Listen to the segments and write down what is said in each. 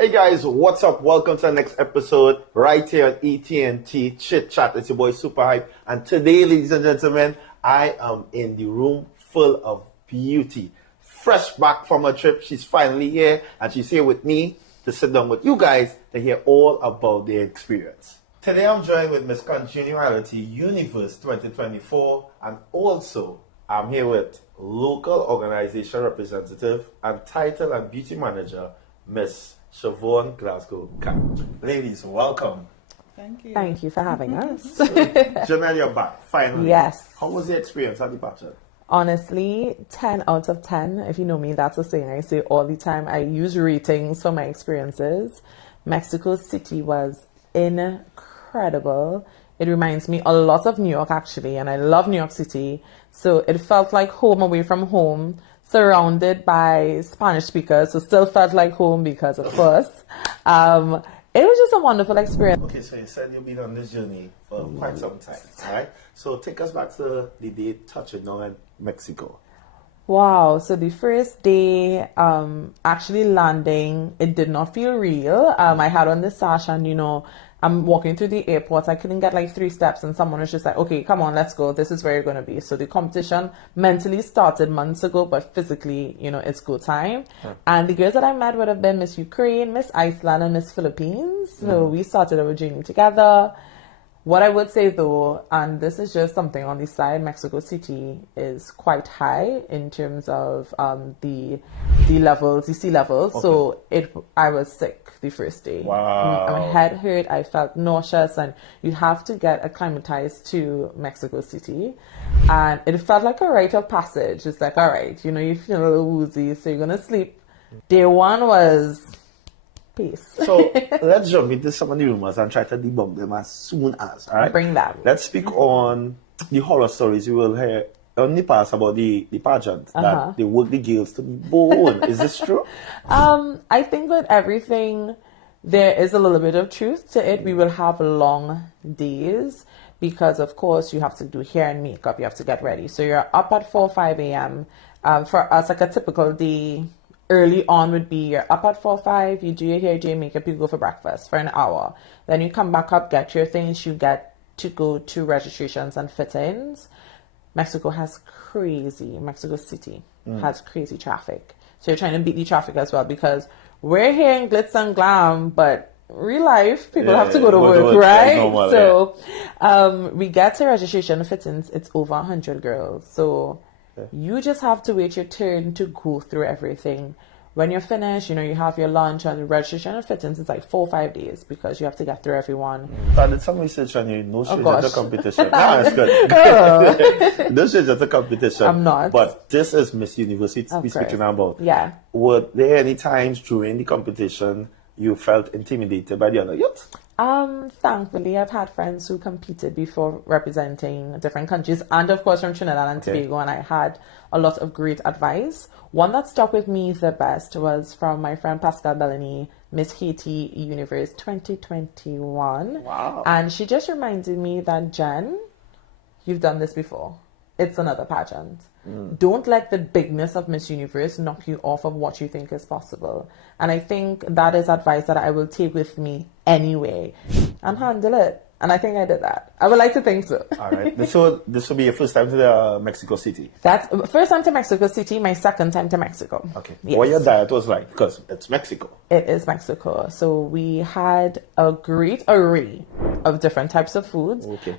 Hey guys, what's up? Welcome to the next episode right here on ET&T Chit Chat. It's your boy Super Hype, and today, ladies and gentlemen, I am in the room full of beauty. Fresh back from a trip, she's finally here, and she's here with me to sit down with you guys to hear all about the experience. Today I'm joined with Miss Congeniality Universe 2024, and also I'm here with local organization representative and title and beauty manager, Miss Shevon Glasgow-Camps. Ladies, welcome. Thank you. Thank you for having us. Jenelle, you're back, finally. Yes. How was the experience at the pageant? Honestly, 10 out of 10. If you know me, that's a saying I say all the time. I use ratings for my experiences. Mexico City was incredible. It reminds me a lot of New York, actually, and I love New York City. So it felt like home away from home, surrounded by Spanish speakers, so still felt like home because, of course. It was just a wonderful experience. Okay, so you said you've been on this journey for quite some time, all right? So take us back to the day touching down in Mexico. Wow, so the first day actually landing, it did not feel real. I had on the sash and, I'm walking through the airport. I couldn't get like 3 steps and someone was just like, okay, come on, let's go. This is where you're going to be. So the competition mentally started months ago, but physically, it's go time. And the girls that I met would have been Miss Ukraine, Miss Iceland, and Miss Philippines. So we started our journey together. What I would say though, and this is just something on the side, Mexico City is quite high in terms of the levels, the sea levels. Okay. So I was sick the first day. Wow. My head hurt, I felt nauseous, and you have to get acclimatized to Mexico City. And it felt like a rite of passage. It's like, all right, you feel a little woozy, so you're going to sleep. Day one was peace. So let's jump into some of the rumors and try to debunk them as soon as, all right? Bring them. Let's speak on the horror stories you will hear on the past about the pageant, that they work the girls to the bone. Is this true? I think with everything, there is a little bit of truth to it. We will have long days because, of course, you have to do hair and makeup. You have to get ready. So you're up at 4 or 5 a.m. For us, like a typical day, early on would be you're up at 4 or 5, you do your hair, do your makeup, you go for breakfast for an hour. Then you come back up, get your things, you get to go to registrations and fit-ins. Mexico City has crazy traffic. So you're trying to beat the traffic as well because we're here in glitz and glam, but real life, people have to go to work, right? Normal, so we get to registration fit-ins, it's over 100 girls. So you just have to wait your turn to go through everything. When you're finished, you have your lunch and the registration and fittings. It's like 4 or 5 days because you have to get through everyone. I did some research on you. No stranger to competition. That's good. No stranger to competition. I'm not. But this is Miss University we're speaking about. Yeah. Were there any times during the competition you felt intimidated by the other youth? Thankfully, I've had friends who competed before representing different countries and, of course, from Trinidad and Tobago, and I had a lot of great advice. One that stuck with me the best was from my friend Pascal Bellany, Miss Haiti Universe 2021. Wow. And she just reminded me that, Jen, you've done this before. It's another pageant. Don't let the bigness of Miss Universe knock you off of what you think is possible. And I think that is advice that I will take with me anyway and handle it. And I think I did that. I would like to think so. All right. So this will be your first time to the Mexico City? That's first time to Mexico City, my second time to Mexico. Okay. Yes. What your diet was like? Because it's Mexico. It is Mexico. So we had a great array of different types of foods. Okay.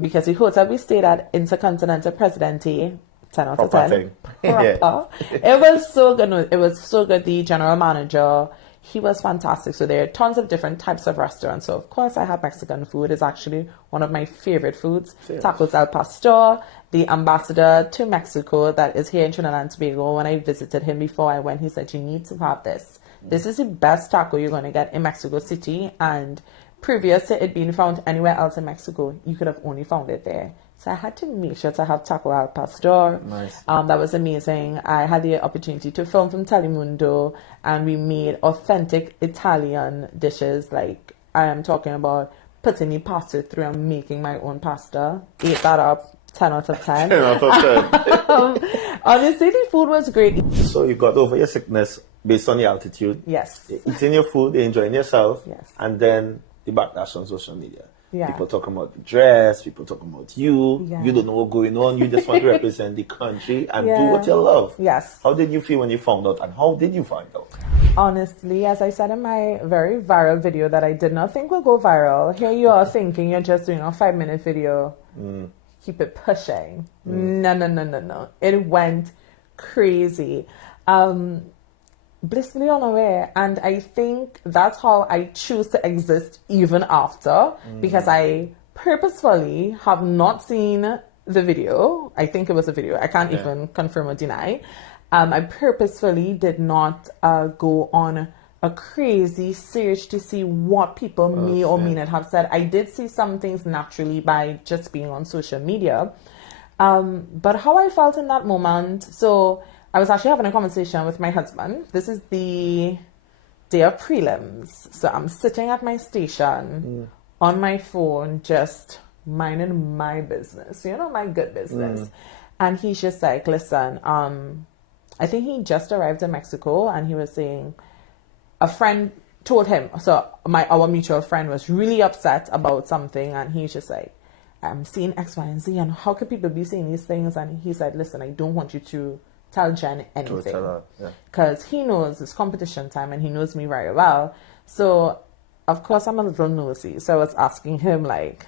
Because the hotel we stayed at, Intercontinental Presidente, 10 out of 10. Yeah. It was so good. It was so good. The general manager, he was fantastic. So there are tons of different types of restaurants. So of course I have Mexican food. It's actually one of my favorite foods. Tacos al pastor. The ambassador to Mexico that is here in Trinidad and Tobago. When I visited him before I went, he said, you need to have this. This is the best taco you're going to get in Mexico City. And previous to it being found anywhere else in Mexico, you could have only found it there. So I had to make sure to have taco al pastor. Nice. That was amazing. I had the opportunity to film from Telemundo, and we made authentic Italian dishes. Like I am talking about putting the pasta through and making my own pasta. Ate that up. 10 out of 10. 10 out of 10. Honestly, the food was great. So you got over your sickness based on the altitude. Yes. You're eating your food, you're enjoying yourself. Yes. And then the backlash on social media. Yeah. People talking about the dress, people talking about you. Yeah. You don't know what's going on. You just want to represent the country and do Yeah. what you love. Yes. How did you feel when you found out, and how did you find out? Honestly, as I said in my very viral video that I did not think will go viral, here you are thinking you're just doing a 5-minute video. Keep it pushing. No. It went crazy. Blissfully unaware, and I think that's how I choose to exist even after, because I purposefully have not seen the video. I think it was a video. I can't even confirm or deny. I purposefully did not go on a crazy search to see what people may or may not have said. I did see some things naturally by just being on social media. But how I felt in that moment, so I was actually having a conversation with my husband. This is the day of prelims. So I'm sitting at my station on my phone, just minding my business, my good business. And he's just like, listen, I think he just arrived in Mexico, and he was saying a friend told him, so our mutual friend was really upset about something, and he's just like, I'm seeing X, Y, and Z, and how could people be saying these things? And he said, listen, I don't want you to tell Jen anything, because he knows it's competition time and he knows me very well. So of course I'm a little nosy, so I was asking him like,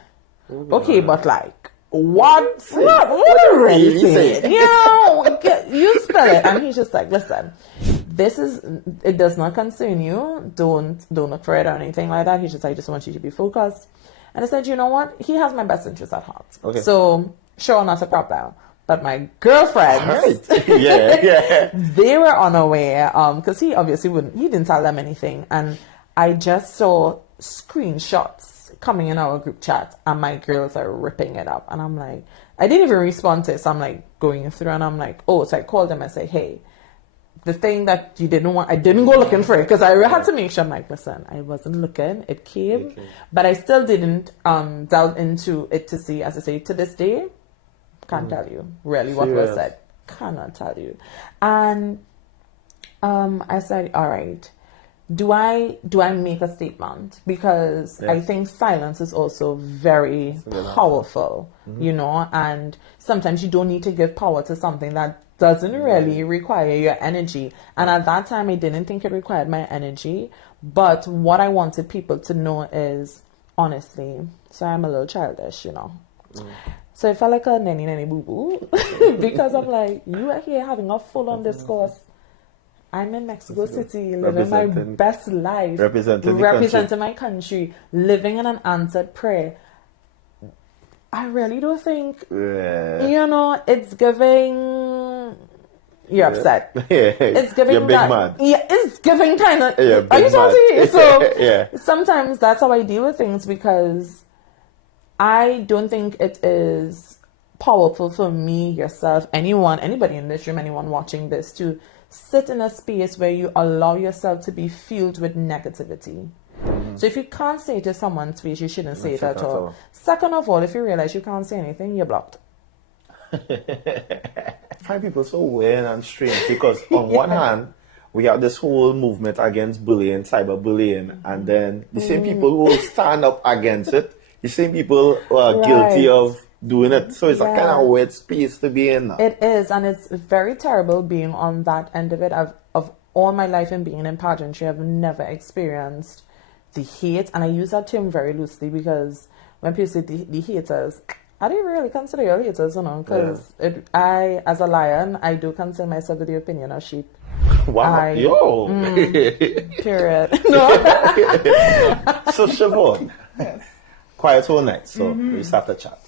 okay, but like what are you really saying? You spell it. And he's just like, listen, it does not concern you, don't look for it or anything like that. He's just like, I just want you to be focused. And I said, you know what, he has my best interest at heart, so sure, not a problem. But my girlfriends, they were unaware, because he obviously he didn't tell them anything. And I just saw screenshots coming in our group chat, and my girls are ripping it up. And I'm like, I didn't even respond to it. So I'm like going through, and I'm like, oh, so I called them and say, hey, the thing that you didn't want, I didn't go looking for it, because I had to make sure. I'm like, listen, I wasn't looking, it came. But I still didn't delve into it to see, as I say, to this day, can't tell you really what was said. Cannot tell you. And I said, all right, do I make a statement? Because I think silence is also very powerful, and sometimes you don't need to give power to something that doesn't really require your energy. And at that time, I didn't think it required my energy. But what I wanted people to know is, honestly, so I'm a little childish, So I felt like a nanny boo-boo because I'm like, you are here having a full-on discourse. I'm in Mexico City, living my best life, representing my country, living in an answered prayer. I really don't think, it's giving, you're upset. It's giving you're big mad. Yeah, it's giving kind of, are you sorry? So sometimes that's how I deal with things, because I don't think it is powerful for me, yourself, anybody in this room, anyone watching this, to sit in a space where you allow yourself to be filled with negativity. So if you can't say it to someone's face, you shouldn't say it at all. Second of all, if you realize you can't say anything, you're blocked. I find people so weird and strange, because on one hand, we have this whole movement against bullying, cyberbullying, and then the same people who will stand up against it, the same people who are guilty of doing it. So it's a kind of weird space to be in. It is, and it's very terrible being on that end of it. Of all my life in being in pageantry, I've never experienced the hate, and I use that term very loosely, because when people say the haters, I don't really consider your haters, because I, as a lion, I do consider myself with the opinion of sheep. Wow, period. No. So Shevon, quiet all night, so we start the chat.